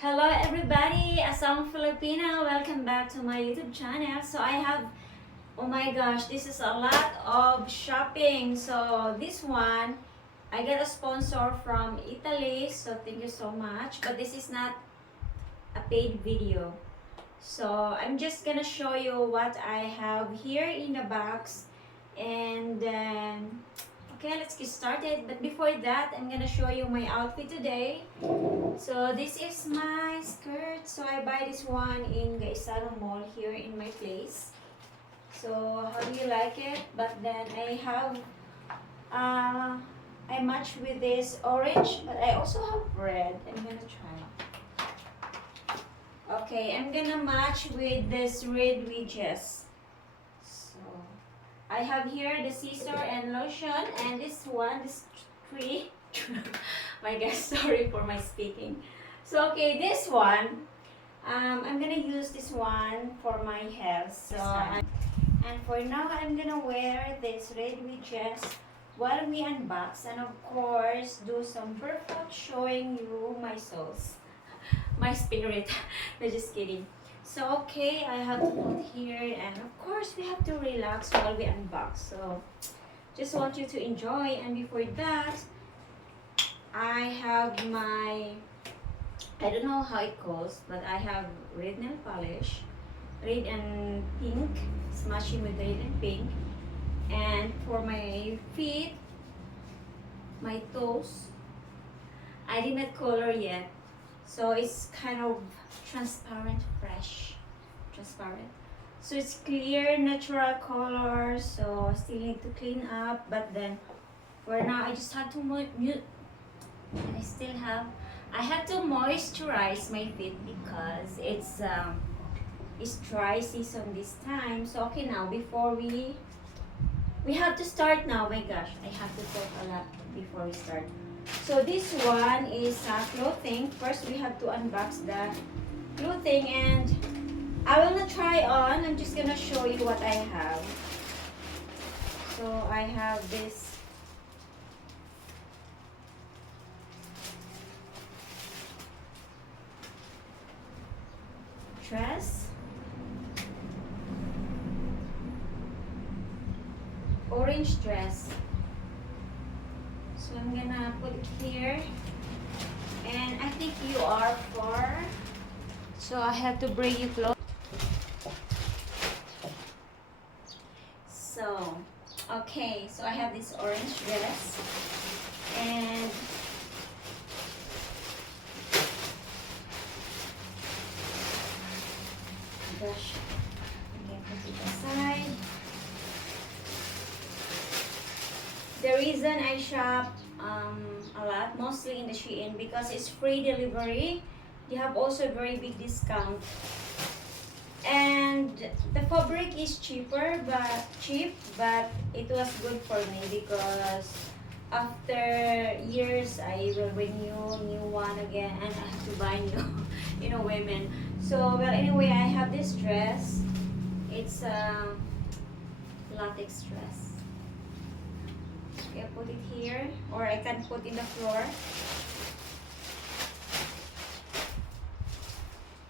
Hello everybody, Asam Filipino. Welcome back to my YouTube channel. So I have, oh my gosh, this is a lot of shopping. So this one, I get a sponsor from Italy. So thank you so much. But this is not a paid video. So I'm just gonna show you what I have here in the box. And then, okay, let's get started. But before that, I'm gonna show you my outfit today. So this is my skirt. So I buy this one in Gaisano Mall here in my place. So how do you like it? But then I have I match with this orange, but I also have red. I'm gonna try. Okay, I'm gonna match with this red wedges. So I have here the scissor and lotion, and this one, this three. My gosh, sorry for my speaking. So okay, this one, I'm gonna use this one for my hair. And for now, I'm gonna wear this red wedges while we unbox, and of course, do some perfume showing you my souls, my spirit. No, just kidding. So okay, I have to put here, and of course, we have to relax while we unbox. So just want you to enjoy, and before that, I have my, I don't know how it calls, but I have red nail polish, red and pink, smashing with red and pink. And for my feet, my toes, I did not color yet. So it's kind of transparent, fresh, transparent. So it's clear, natural color, so I still need to clean up. But then, for now, I just have to mute. I have to moisturize my feet because it's dry season this time. So okay, now before we have to start now. My gosh, I have to talk a lot before we start. So this one is clothing. First we have to unbox the clothing, and I will not try on. I'm just gonna show you what I have. So I have this dress, orange dress. So I'm gonna put it here, and I think you are for, so I have to bring you close. So okay, so I have this orange dress, and gosh, okay, put it aside. The reason I shop a lot, mostly in the Shein, because it's free delivery. They have also very big discount, and the fabric is cheap, but it was good for me because after years I will renew new one again, and I have to buy new, women. So well, anyway, I have this dress. It's a latex dress. Okay, I put it here, or I can put in the floor.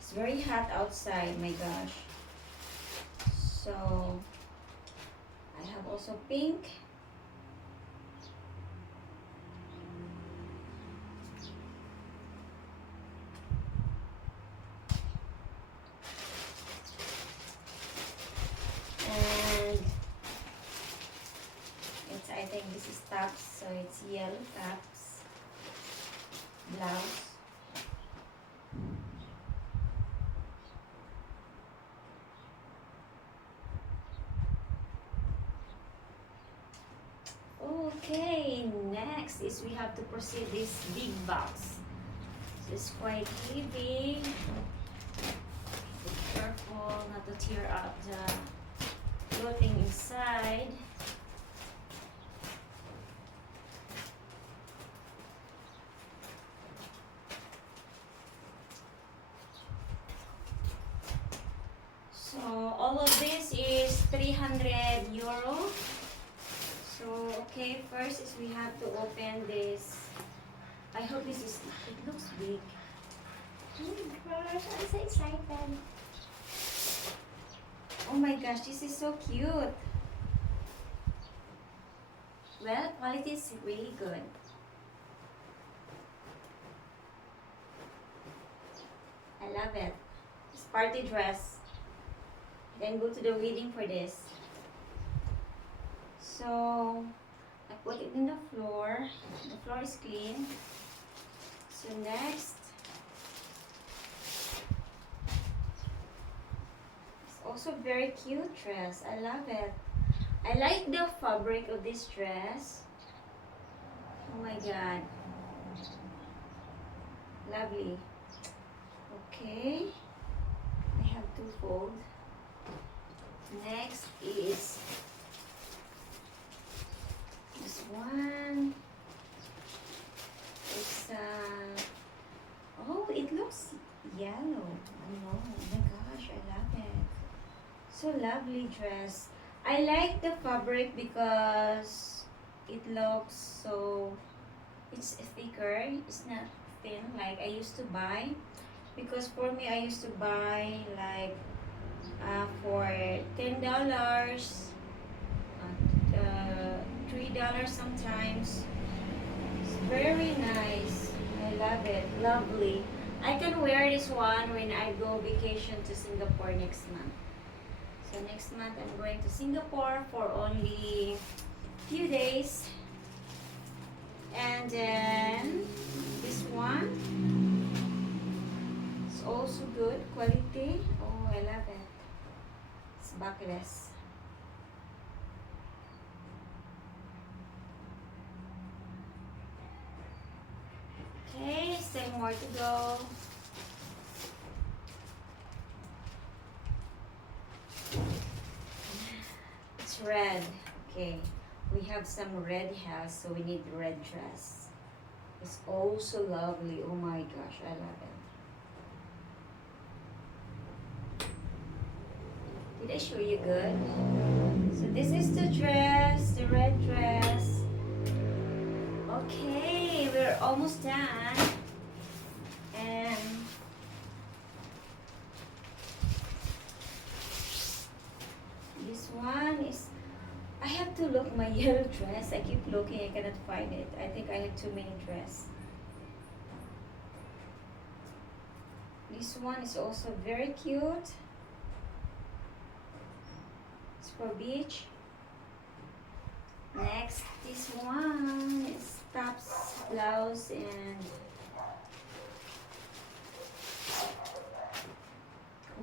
It's very hot outside, my gosh. So I have also pink. And it's, I think this is tops, so it's yellow tops, blouse. Okay, next is we have to proceed this big box. So it's quite heavy. Be careful not to tear up the clothing inside. So all of this is 300 euro. So okay, first is we have to open this. I hope this is, it looks big. I'm so excited. Oh my gosh, this is so cute. Well, quality is really good. I love it. It's party dress. Then go to the wedding for this. So, I put it in the floor. The floor is clean. So next, it's also very cute dress. I love it. I like the fabric of this dress. Oh my god. Lovely. Okay. I have two fold. Next is this one. It's oh, it looks yellow. I know. Oh my gosh, I love it. So lovely dress. I like the fabric because it looks so, it's thicker. It's not thin like I used to buy. Because for me, I used to buy like for $10, $3 sometimes. It's very nice. I love it. Lovely. I can wear this one when I go vacation to Singapore next month. So next month I'm going to Singapore for only few days. And then this one is also good quality. Oh, I love it. It's backless. Okay, still more to go. It's red. Okay, we have some red house, so we need red dress. It's also lovely. Oh my gosh, I love it. Did I show you good? So this is the dress, the red dress. Okay, we're almost done. And this one is, I have to look my yellow dress. I keep looking, I cannot find it. I think I have too many dress. This one is also very cute. It's for beach. Next, this one is tops, blouse, and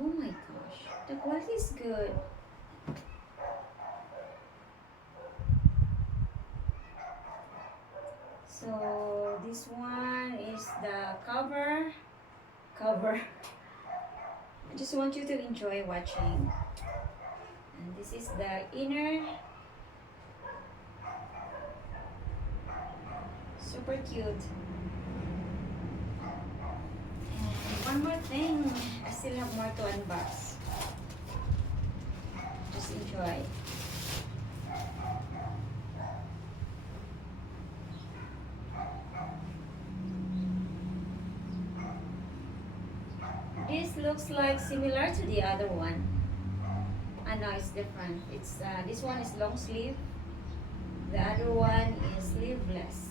oh my gosh, the quality is good. So this one is the cover. I just want you to enjoy watching. And this is the inner. Super cute. And one more thing, I still have more to unbox. Just enjoy. This looks like similar to the other one. No, it's different. It's this one is long sleeve. The other one is sleeveless.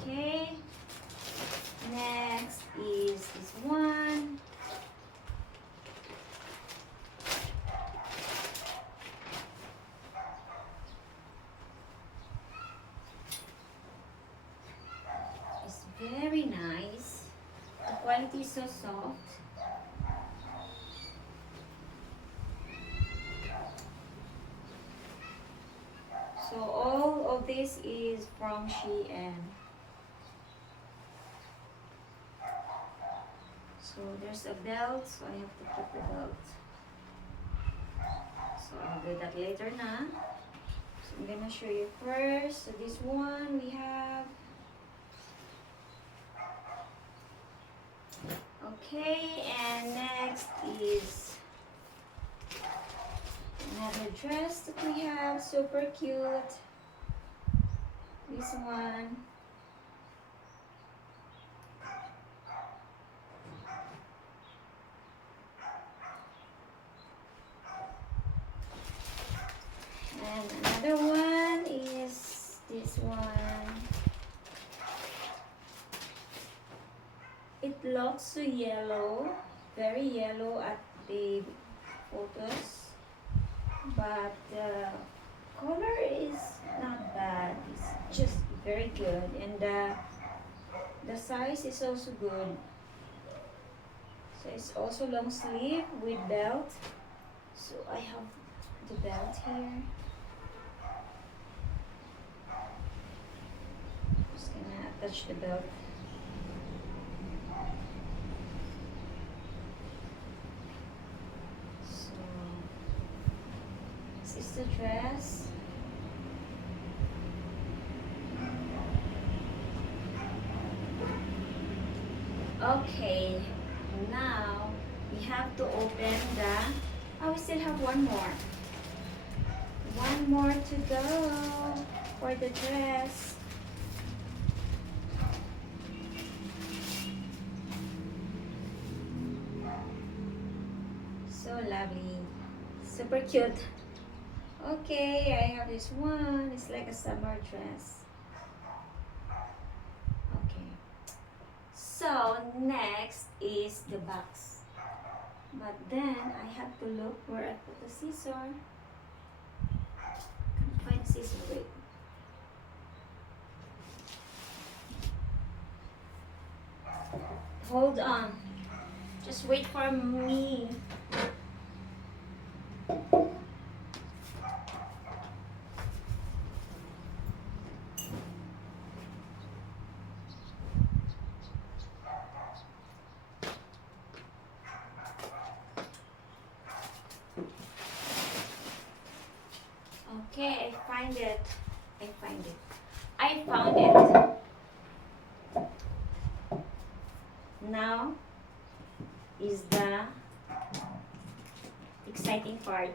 Okay. Next is this one. It's very nice. The quality is so soft. So all of this is from Shein. So there's a belt, so I have to put the belt. So I'll do that later na. So I'm gonna show you first. So this one we have. Okay, and next is another dress that we have, super cute. This one. It looks so yellow, very yellow at the photos, but the color is not bad. It's just very good, and the size is also good. So it's also long sleeve with belt. So I have the belt here. Just gonna attach the belt. So this is the dress. Okay, now we have to open the. Oh, we still have one more. One more to go for the dress. So lovely. Super cute. Okay, I have this one. It's like a summer dress. Okay. So next is the box. But then I have to look where I put the scissor. Can't find the scissor. Wait. Hold on. Just wait for me. Okay, I find it. I find it. I found it. Now is the exciting part.